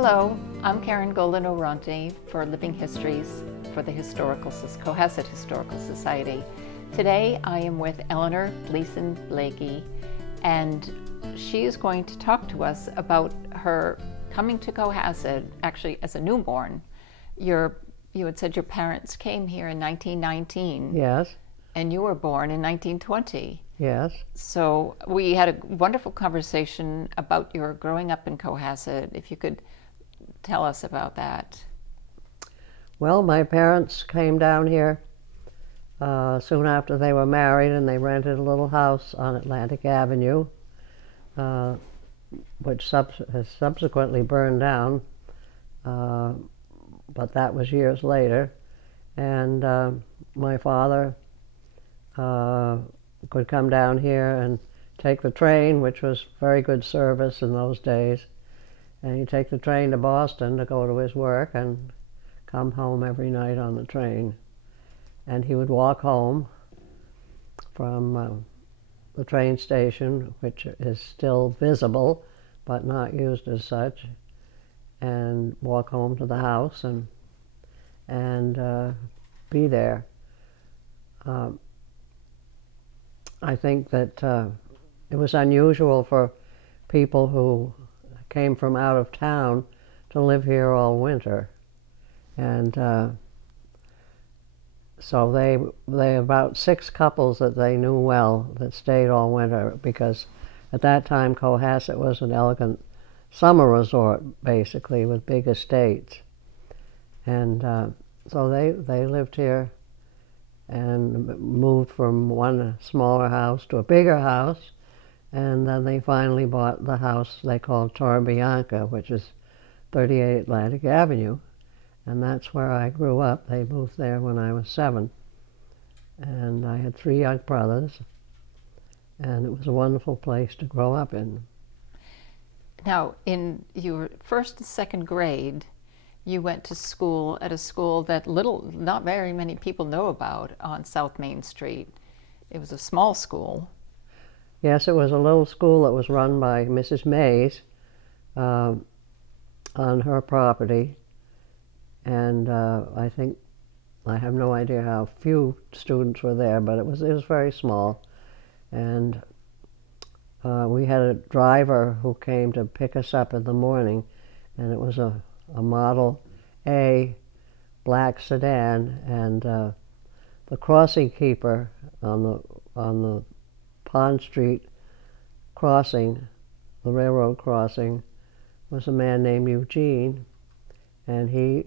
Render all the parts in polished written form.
Hello, I'm Karen Golden Oronte for Living Histories for the Cohasset Historical Society. Today I am with Eleanor Bleakie, and she is going to talk to us about her coming to Cohasset, actually as a newborn. You had said your parents came here in 1919. Yes. And you were born in 1920. Yes. So we had a wonderful conversation about your growing up in Cohasset. If you could tell us about that. Well, my parents came down here soon after they were married, and they rented a little house on Atlantic Avenue, which has subsequently burned down, but that was years later. And my father could come down here and take the train, which was very good service in those days, and he'd take the train to Boston to go to his work and come home every night on the train. And he would walk home from the train station, which is still visible but not used as such, and walk home to the house and be there. I think that it was unusual for people who came from out of town to live here all winter, and so they about 6 couples that they knew well that stayed all winter, because at that time Cohasset was an elegant summer resort basically with big estates, and so they lived here and moved from one smaller house to a bigger house, and then they finally bought the house they called Torbianca, which is 38 Atlantic Avenue, and that's where I grew up. They moved there when I was 7, and I had 3 young brothers, and it was a wonderful place to grow up in. Now, in your first and second grade, you went to school at a school that not very many people know about on South Main Street. It was a small school. Yes, it was a little school that was run by Mrs. Mays on her property, and I think, I have no idea how few students were there, but it was very small. And we had a driver who came to pick us up in the morning, and it was a Model A black sedan, and the crossing keeper on the Pond Street crossing, the railroad crossing, was a man named Eugene, and he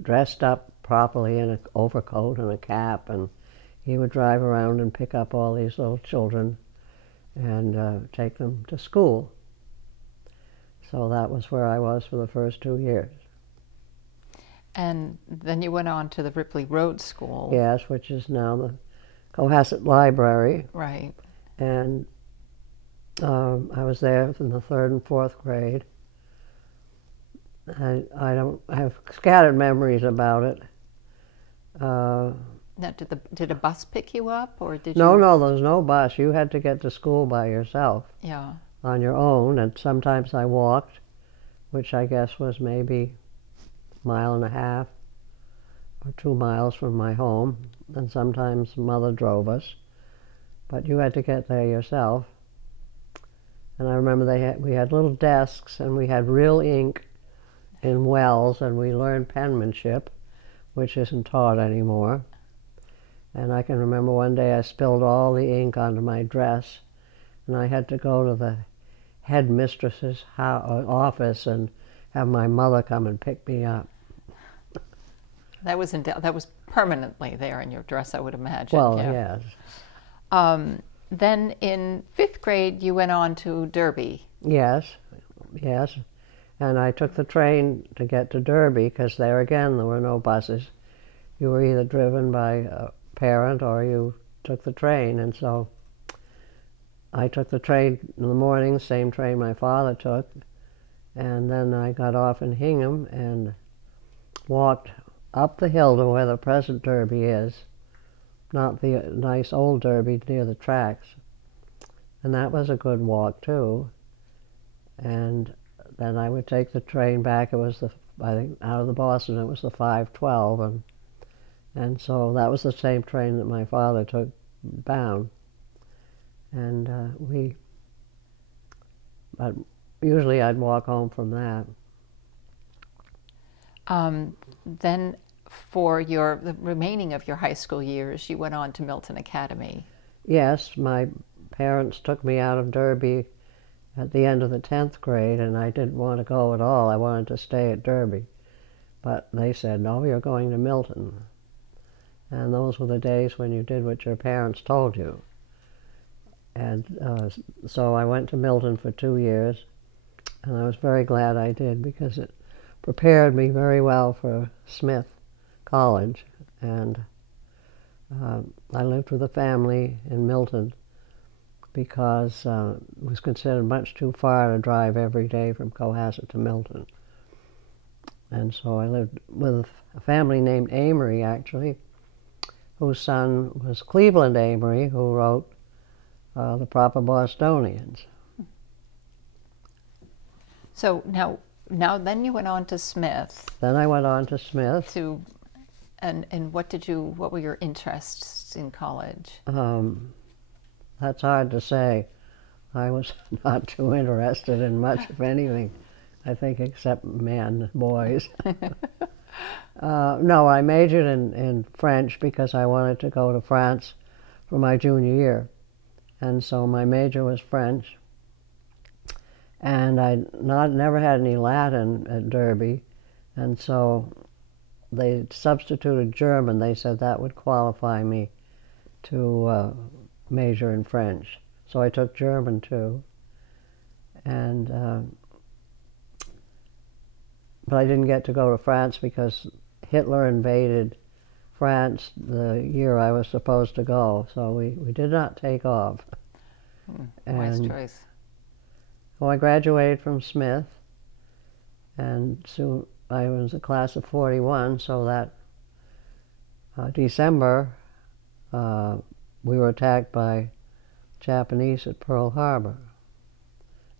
dressed up properly in an overcoat and a cap, and he would drive around and pick up all these little children and take them to school. So that was where I was for the first 2 years. And then you went on to the Ripley Road School. Yes, which is now the Cohasset Library. Right. And I was there in the 3rd and 4th grade. I have scattered memories about it. Now, did a bus pick you up, or did you? No, there was no bus. You had to get to school by yourself. Yeah. On your own, and sometimes I walked, which I guess was maybe 1.5 miles or 2 miles from my home, and sometimes Mother drove us, but you had to get there yourself. And I remember we had little desks, and we had real ink in wells, and we learned penmanship, which isn't taught anymore. And I can remember one day I spilled all the ink onto my dress, and I had to go to the headmistress's office and have my mother come and pick me up. That was permanently there in your dress, I would imagine. Well, yeah. Yes. Then in 5th grade, you went on to Derby. Yes. And I took the train to get to Derby, because there again there were no buses. You were either driven by a parent or you took the train, and so I took the train in the morning, same train my father took, and then I got off in Hingham and walked up the hill to where the present Derby is, not the nice old Derby near the tracks. And that was a good walk too. And then I would take the train back. It was I think out of the Boston, it was the 5:12, and so that was the same train that my father took down. And but usually I'd walk home from that. Then for the remaining of your high school years, you went on to Milton Academy. Yes, my parents took me out of Derby at the end of the 10th grade, and I didn't want to go at all. I wanted to stay at Derby. But they said, no, you're going to Milton. And those were the days when you did what your parents told you. And so I went to Milton for 2 years, and I was very glad I did, because it prepared me very well for Smith College. And I lived with a family in Milton because it was considered much too far to drive every day from Cohasset to Milton. And so I lived with a family named Amory, actually, whose son was Cleveland Amory, who wrote The Proper Bostonians. So now then you went on to Smith. Then I went on to Smith. And what were your interests in college? That's hard to say. I was not too interested in much of anything, I think, except men, boys. No, I majored in French because I wanted to go to France for my junior year. And so my major was French. And I never had any Latin at Derby. And so they substituted German. They said that would qualify me to major in French. So I took German too. And but I didn't get to go to France because Hitler invaded France the year I was supposed to go, so we did not take off. Wise choice. Well, I graduated from Smith, and soon I was a class of 41, so that December we were attacked by Japanese at Pearl Harbor,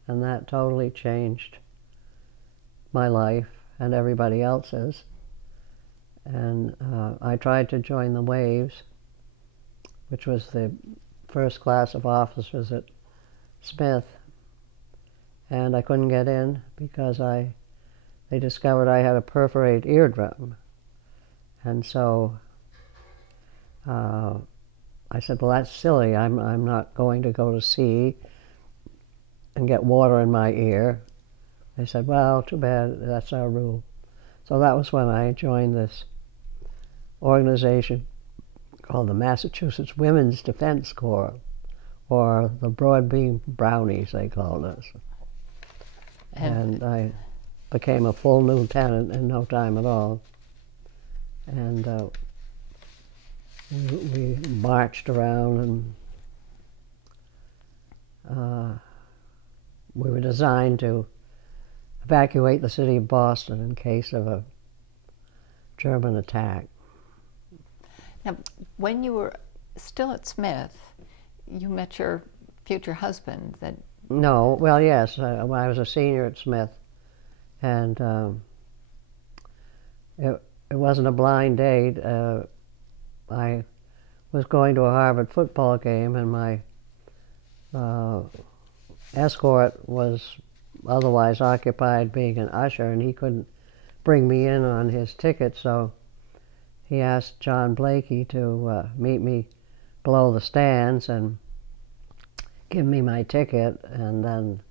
and that totally changed my life and everybody else's. And I tried to join the Waves, which was the first class of officers at Smith, and I couldn't get in because they discovered I had a perforated eardrum. And so I said, well, that's silly. I'm not going to go to sea and get water in my ear. They said, well, too bad, that's our rule. So that was when I joined this organization called the Massachusetts Women's Defense Corps, or the Broadbeam Brownies, they called us. And I became a full lieutenant in no time at all. And we marched around, and we were designed to evacuate the city of Boston in case of a German attack. Now, when you were still at Smith, you met your future husband. No, well, yes, when I was a senior at Smith, and it wasn't a blind date. I was going to a Harvard football game, and my escort was otherwise occupied being an usher, and he couldn't bring me in on his ticket, so he asked John Bleakie to meet me below the stands and give me my ticket, and then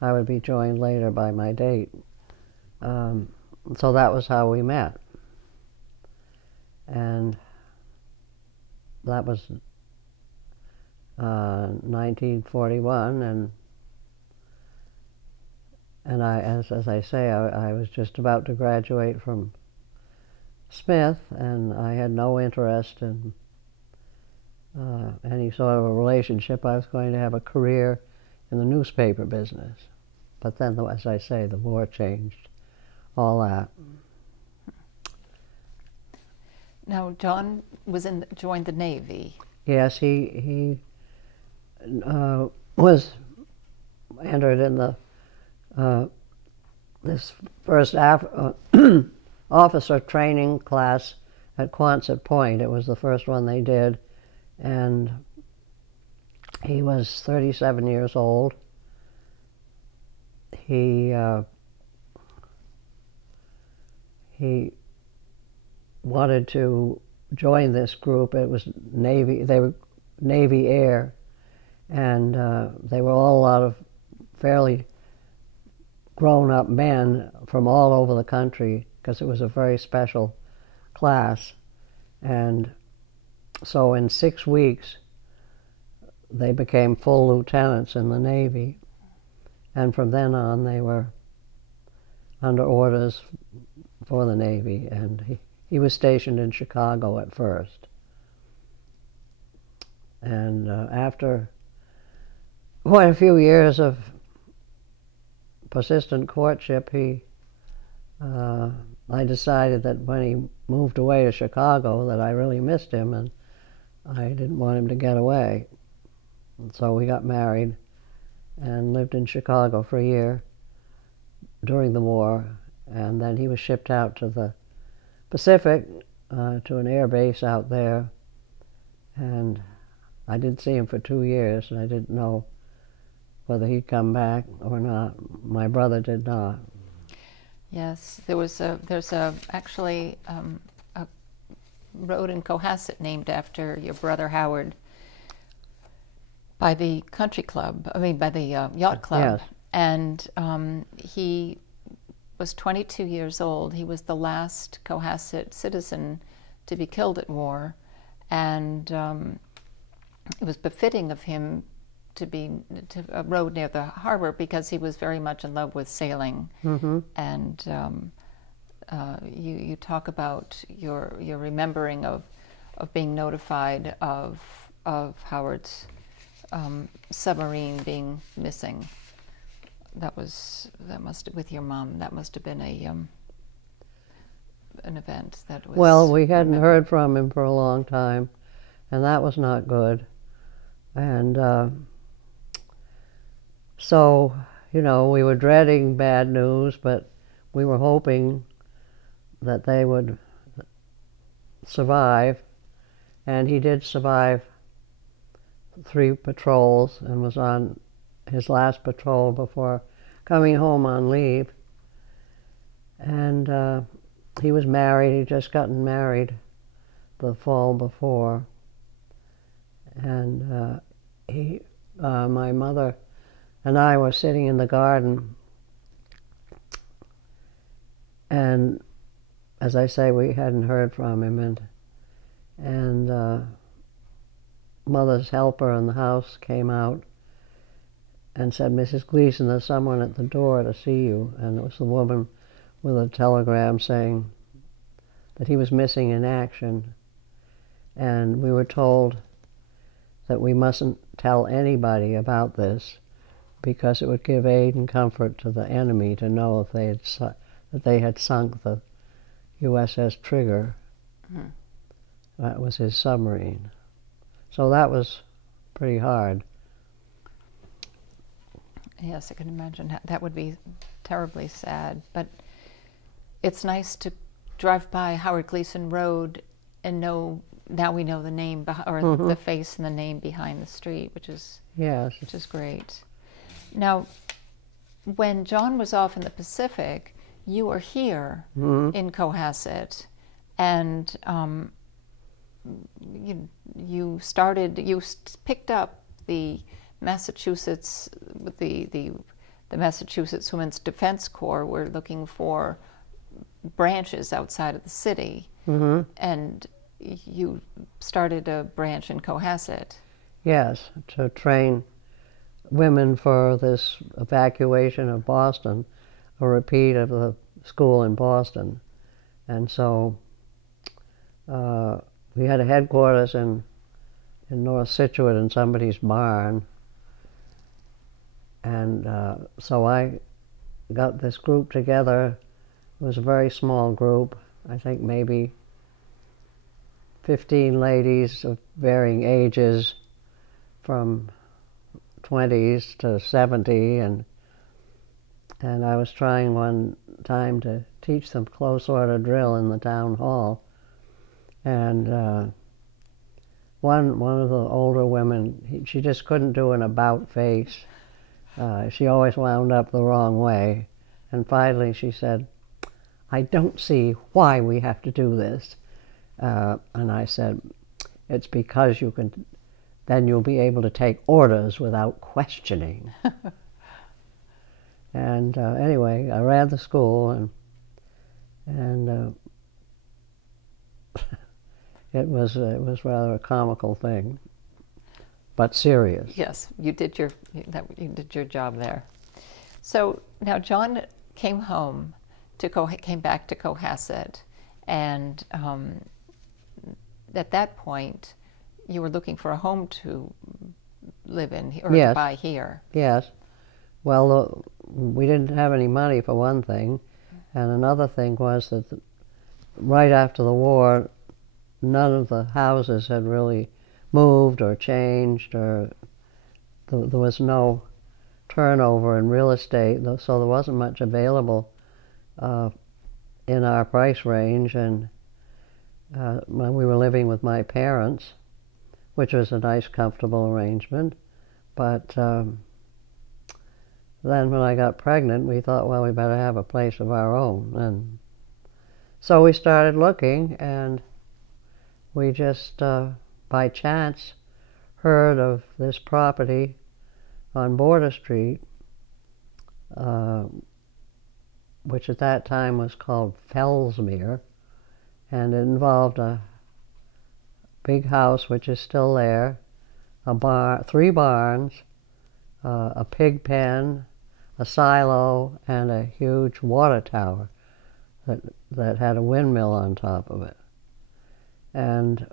I would be joined later by my date. So that was how we met. And that was 1941, and I, as I say, I was just about to graduate from Smith, and I had no interest in any sort of a relationship. I was going to have a career in the newspaper business. But then, as I say, the war changed all that. Now, John joined the Navy. Yes, he was entered in the this first officer training class at Cohasset Point. It was the first one they did, and he was 37 years old. He wanted to join this group. It was Navy. They were Navy Air, and they were all a lot of fairly grown-up men from all over the country, because it was a very special class. And so in 6 weeks, they became full lieutenants in the Navy, and from then on they were under orders for the Navy, and he was stationed in Chicago at first. And after quite a few years of persistent courtship, I decided that when he moved away to Chicago that I really missed him, and I didn't want him to get away. And so we got married and lived in Chicago for a year during the war, and then he was shipped out to the Pacific, to an air base out there, and I didn't see him for 2 years, and I didn't know whether he'd come back or not. My brother did not. Yes, there's actually a road in Cohasset named after your brother Howard, by the country club, by the yacht club. Yes. And he was 22 years old. He was the last Cohasset citizen to be killed at war, and it was befitting of him to be to a road near the harbor, because he was very much in love with sailing. Mm-hmm. And you talk about your remembering of being notified of Howard's submarine being missing. That must, with your mom, that must have been an event that was. Well, we hadn't heard from him for a long time, and that was not good. And so, we were dreading bad news, but we were hoping that they would survive. And he did survive 3 patrols and was on his last patrol before coming home on leave. And he was married. He'd just gotten married the fall before. And my mother and I were sitting in the garden, and as I say, we hadn't heard from him, and Mother's helper in the house came out and said, "Mrs. Gleason, there's someone at the door to see you." And it was the woman with a telegram saying that he was missing in action, and we were told that we mustn't tell anybody about this, because it would give aid and comfort to the enemy to know if they had sunk the USS Trigger. Mm-hmm. That was his submarine. So that was pretty hard. Yes, I can imagine. That would be terribly sad. But it's nice to drive by Howard Gleason Road and know, now we know the name, or mm-hmm. the face and the name behind the street, which is great. Now, when John was off in the Pacific, you were here mm-hmm. in Cohasset, and you picked up the Massachusetts, the Massachusetts Women's Defense Corps were looking for branches outside of the city, mm-hmm. and you started a branch in Cohasset. Yes, to train women for this evacuation of Boston, a repeat of the school in Boston. And so we had a headquarters in North Scituate in somebody's barn. And so I got this group together. It was a very small group, I think maybe 15 ladies of varying ages, from 20s to 70, and And I was trying one time to teach them close order drill in the town hall. And one of the older women, she just couldn't do an about face. She always wound up the wrong way. And finally she said, "I don't see why we have to do this." And I said, "It's because then you'll be able to take orders without questioning." And anyway, I ran the school, and it was rather a comical thing, but serious. Yes, you did your job there. So now John came home came back to Cohasset, and at that point, you were looking for a home to live in or Yes. to buy here. Yes. Well, we didn't have any money for one thing, and another thing was that right after the war, none of the houses had really moved or changed, or there was no turnover in real estate, so there wasn't much available in our price range. And we were living with my parents, which was a nice, comfortable arrangement. But then when I got pregnant, we thought, well, we better have a place of our own. And so we started looking, and we just, by chance, heard of this property on Border Street, which at that time was called Fellsmere, and it involved a big house, which is still there, three barns, a pig pen, a silo, and a huge water tower that had a windmill on top of it. And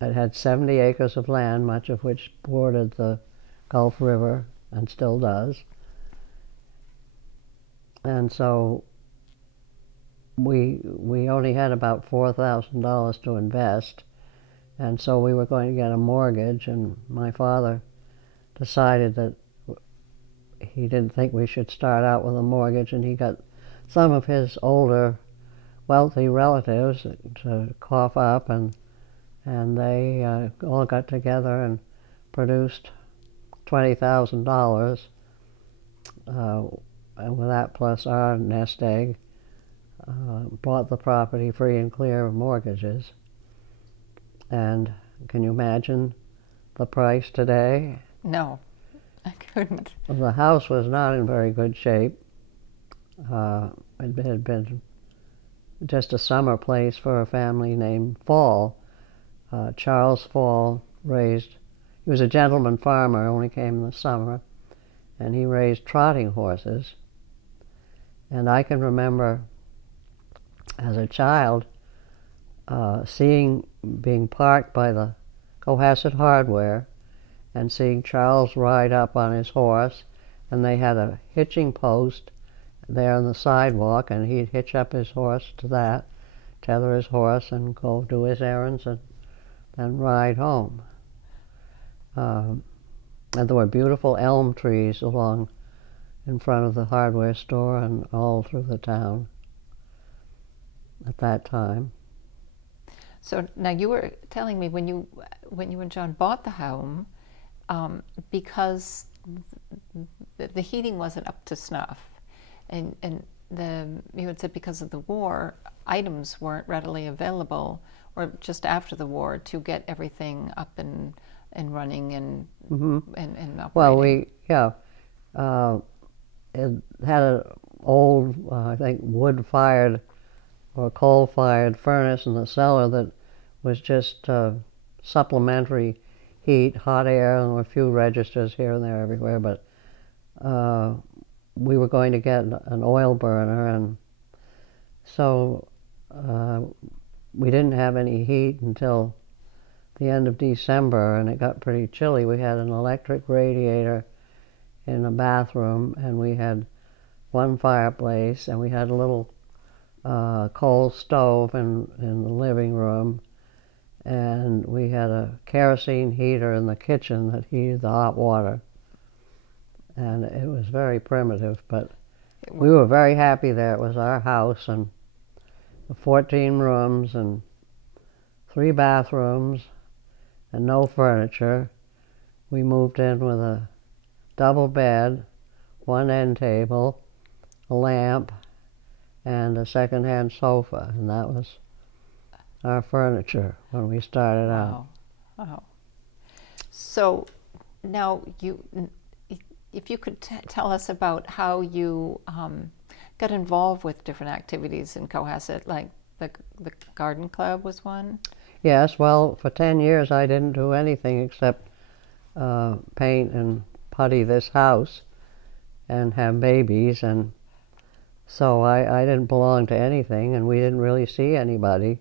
it had 70 acres of land, much of which bordered the Gulf River and still does. And so we only had about $4,000 to invest, and so we were going to get a mortgage, and my father decided that he didn't think we should start out with a mortgage, and he got some of his older wealthy relatives to cough up, and they all got together and produced $20,000, and with that plus our nest egg, bought the property free and clear of mortgages. And can you imagine the price today? No, I couldn't. The house was not in very good shape. It had been just a summer place for a family named Fall. Charles Fall he was a gentleman farmer, only came in the summer, and he raised trotting horses. And I can remember as a child being parked by the Cohasset Hardware and seeing Charles ride up on his horse, and they had a hitching post there on the sidewalk, and he'd hitch up his horse to that, tether his horse, and go do his errands, and then ride home. And there were beautiful elm trees along in front of the hardware store and all through the town at that time. So now you were telling me when you and John bought the home, because the heating wasn't up to snuff, and you had said because of the war, items weren't readily available, or just after the war, to get everything up and running and operating. Well, it had an old, I think, wood-fired or coal-fired furnace in the cellar that was just supplementary heat, hot air, and there were a few registers here and there everywhere, but we were going to get an oil burner, and so we didn't have any heat until the end of December, and it got pretty chilly. We had an electric radiator in the bathroom, and we had one fireplace, and we had a little coal stove in the living room, and we had a kerosene heater in the kitchen that heated the hot water. and it was very primitive, but we were very happy there. It was our house, and 14 rooms and 3 bathrooms and no furniture. We moved in with a double bed, 1 end table, a lamp, and a second-hand sofa, and that was our furniture when we started out. Wow. So now if you could tell us about how you got involved with different activities in Cohasset, like the garden club was one? Yes, well, for 10 years I didn't do anything except paint and putty this house and have babies, and so I didn't belong to anything, and we didn't really see anybody.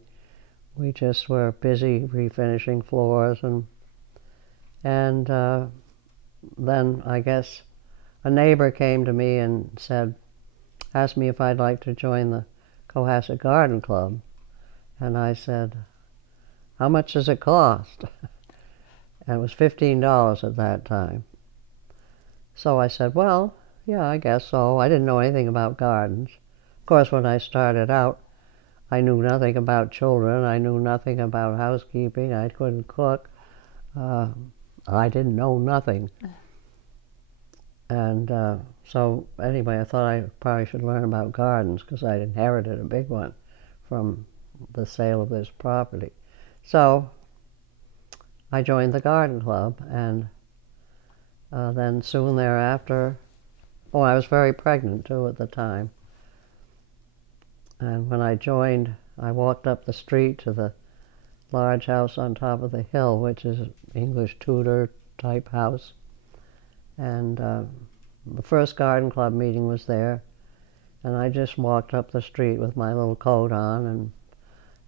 We just were busy refinishing floors, and then I guess a neighbor came to me and asked me if I'd like to join the Cohasset Garden Club, and I said, "How much does it cost?" And it was $15 at that time. So I said, "Well, yeah, I guess so." I didn't know anything about gardens. Of course, when I started out, I knew nothing about children. I knew nothing about housekeeping. I couldn't cook. I didn't know nothing. And so anyway, I thought I probably should learn about gardens because I'd inherited a big one from the sale of this property. So I joined the garden club, and then soon thereafter, I was very pregnant too at the time. And when I joined, I walked up the street to the large house on top of the hill, which is an English Tudor type house. And the first garden club meeting was there, and I just walked up the street with my little coat on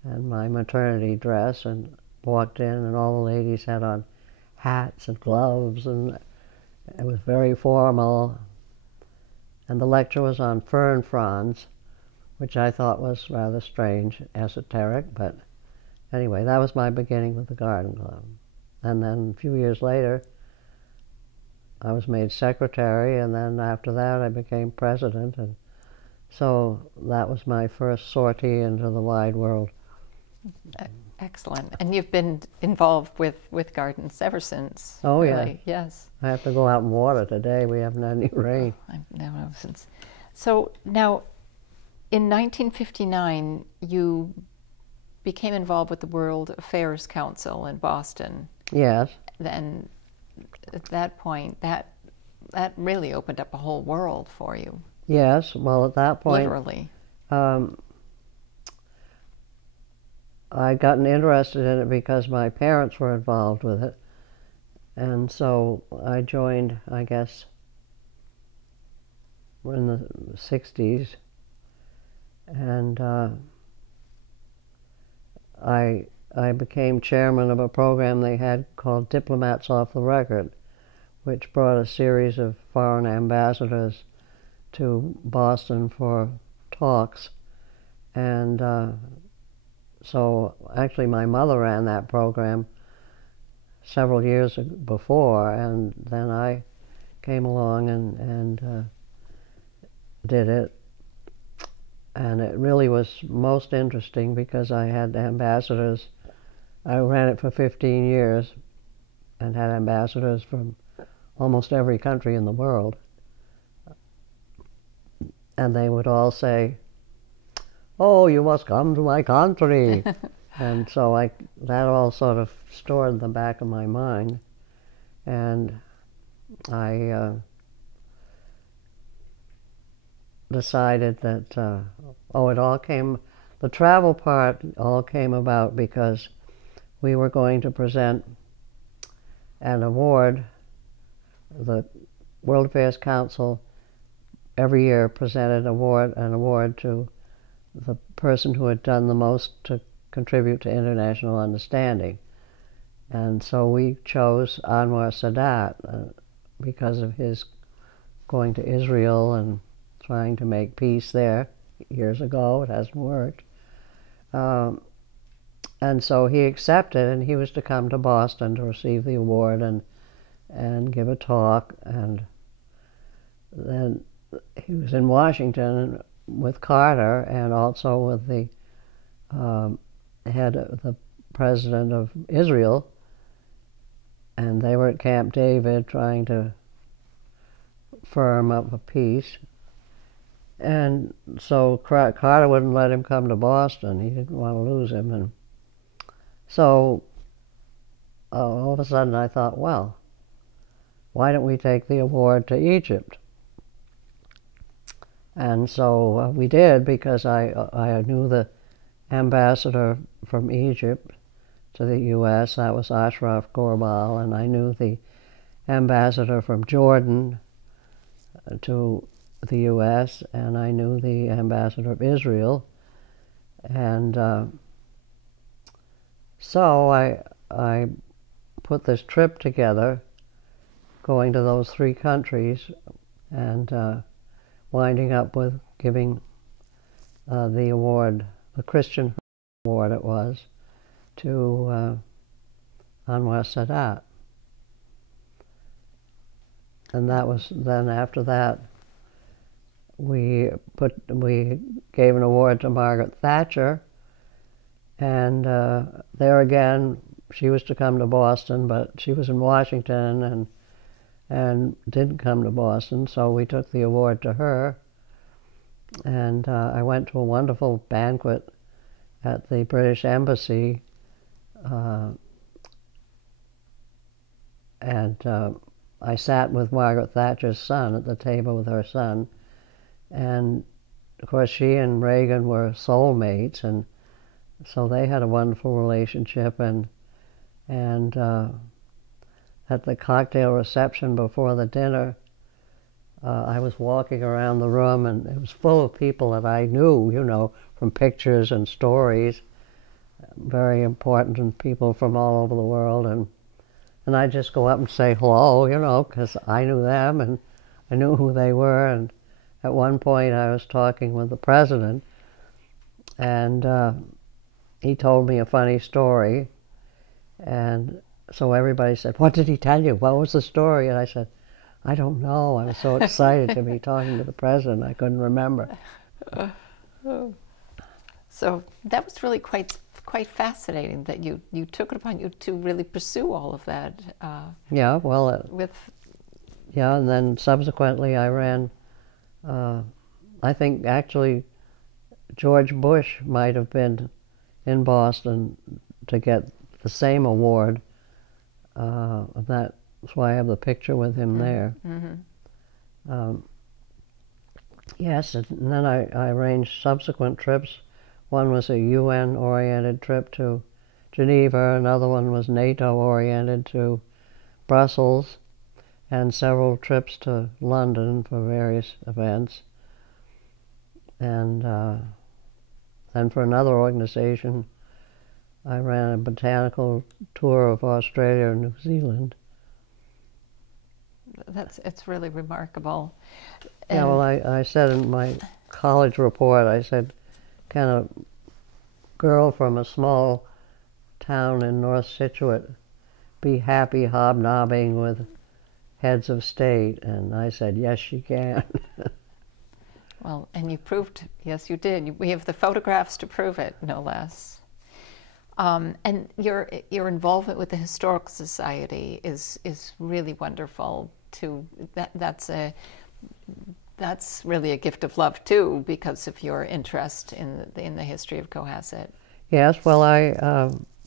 and my maternity dress, and walked in, and all the ladies had on hats and gloves, and it was very formal. And the lecture was on fern fronds, which I thought was rather strange, esoteric, but anyway, that was my beginning with the garden club. And then a few years later, I was made secretary, and then after that I became president, and so that was my first sortie into the wide world. Excellent. And you've been involved with gardens ever since. Oh, really. yeah. Yes. I have to go out and water today. We haven't had any rain. So now, in 1959, you became involved with the World Affairs Council in Boston. Yes. And at that point, that really opened up a whole world for you. Yes. Well, at that point, literally, I'd gotten interested in it because my parents were involved with it, and so I joined, I guess, in the 60s, and I became chairman of a program they had called Diplomats Off the Record, which brought a series of foreign ambassadors to Boston for talks. And so actually my mother ran that program several years before, and then I came along and did it. And it really was most interesting because I had ambassadors. I ran it for 15 years and had ambassadors from almost every country in the world. And they would all say, "Oh, you must come to my country." And so that all sort of stored in the back of my mind. And I decided that, the travel part all came about because we were going to present an award. The World Affairs Council every year presented an award to the person who had done the most to contribute to international understanding. And so we chose Anwar Sadat because of his going to Israel and trying to make peace there years ago. It hasn't worked. And so he accepted, and he was to come to Boston to receive the award and give a talk. And then he was in Washington with Carter and also with the the president of Israel, and they were at Camp David trying to firm up a peace. And so Carter wouldn't let him come to Boston. He didn't want to lose him. And so all of a sudden I thought, well, why don't we take the award to Egypt? And so we did, because I knew the ambassador from Egypt to the U.S., that was Ashraf Gorbal, and I knew the ambassador from Jordan to the U.S., and I knew the ambassador of Israel. And so I put this trip together, going to those three countries, and winding up with giving the award, the Christian award it was, to Anwar Sadat. And that was, then after that, we gave an award to Margaret Thatcher, and there again, she was to come to Boston, but she was in Washington and didn't come to Boston, so we took the award to her. And I went to a wonderful banquet at the British Embassy, and I sat with Margaret Thatcher's son at the table with her son, and of course she and Reagan were soulmates, and so they had a wonderful relationship. And at the cocktail reception before the dinner, I was walking around the room, and it was full of people that I knew, you know, from pictures and stories, very important people from all over the world, and I'd just go up and say hello, you know, because I knew them and I knew who they were. And at one point I was talking with the president, and he told me a funny story, and so everybody said, "What did he tell you? What was the story?" And I said, "I don't know. I was so excited to be talking to the president, I couldn't remember." So that was really quite fascinating that you took it upon you to really pursue all of that. Yeah, well, yeah, and then subsequently I ran. I think actually George Bush might have been in Boston to get the same award. That's why I have the picture with him there. Mm-hmm. Yes, and then I arranged subsequent trips. One was a UN-oriented trip to Geneva, another one was NATO-oriented to Brussels, and several trips to London for various events. And then for another organization, I ran a botanical tour of Australia and New Zealand. It's really remarkable. Yeah, well, I said in my college report, I said, kind of girl from a small town in North Scituate, be happy hobnobbing with heads of state. And I said, yes, she can. Well, and you proved, yes, you did. We have the photographs to prove it, no less. And your involvement with the Historical Society is really wonderful too. That's really a gift of love too, because of your interest in the history of Cohasset. Yes, well, I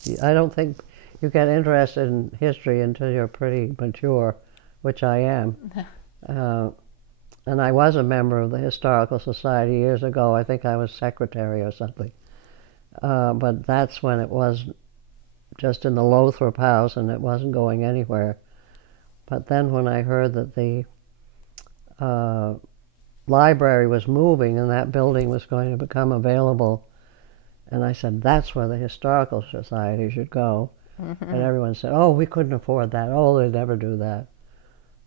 don't think you get interested in history until you're pretty mature, which I am. And I was a member of the Historical Society years ago. I think I was secretary or something. But that's when it was just in the Lothrop House and it wasn't going anywhere. But then when I heard that the library was moving and that building was going to become available, and I said, that's where the Historical Society should go. Mm-hmm. And everyone said, oh, we couldn't afford that. Oh, they'd never do that.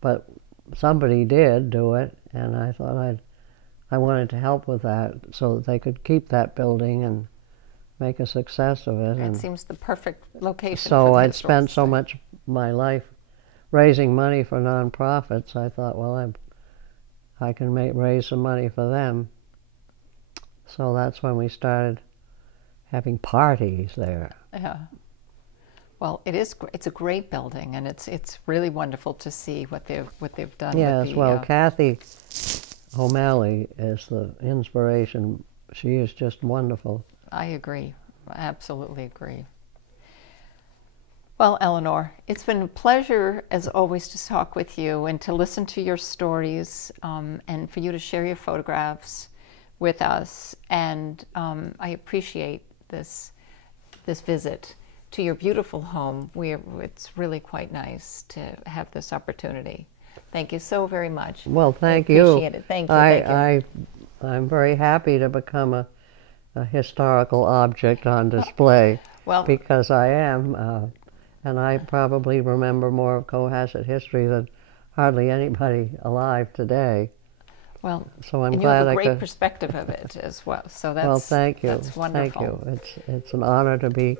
But somebody did do it, and I thought I wanted to help with that so that they could keep that building and make a success of it. It seems the perfect location. So I'd spent so much of my life raising money for nonprofits. I thought, well, I can raise some money for them. So that's when we started having parties there. Yeah. Well, it's a great building, and it's really wonderful to see what they've done. Yes, with well, Kathy O'Malley is the inspiration. She is just wonderful. I agree. I absolutely agree. Well, Eleanor, it's been a pleasure, as always, to talk with you and to listen to your stories, and for you to share your photographs with us. And I appreciate this visit to your beautiful home. It's really quite nice to have this opportunity. Thank you so very much. Well, thank you. Appreciate it. Thank you. I'm very happy to become a historical object on display. Well, because I am, and I probably remember more of Cohasset history than hardly anybody alive today. Well, so I'm and glad you have a I great could... perspective of it as well. So that's, well, thank you. That's wonderful. Thank you. It's an honor to be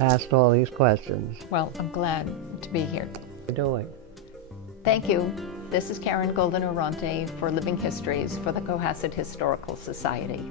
asked all these questions. Well, I'm glad to be here. What are you doing? Thank you. This is Karen Golden Oronte for Living Histories for the Cohasset Historical Society.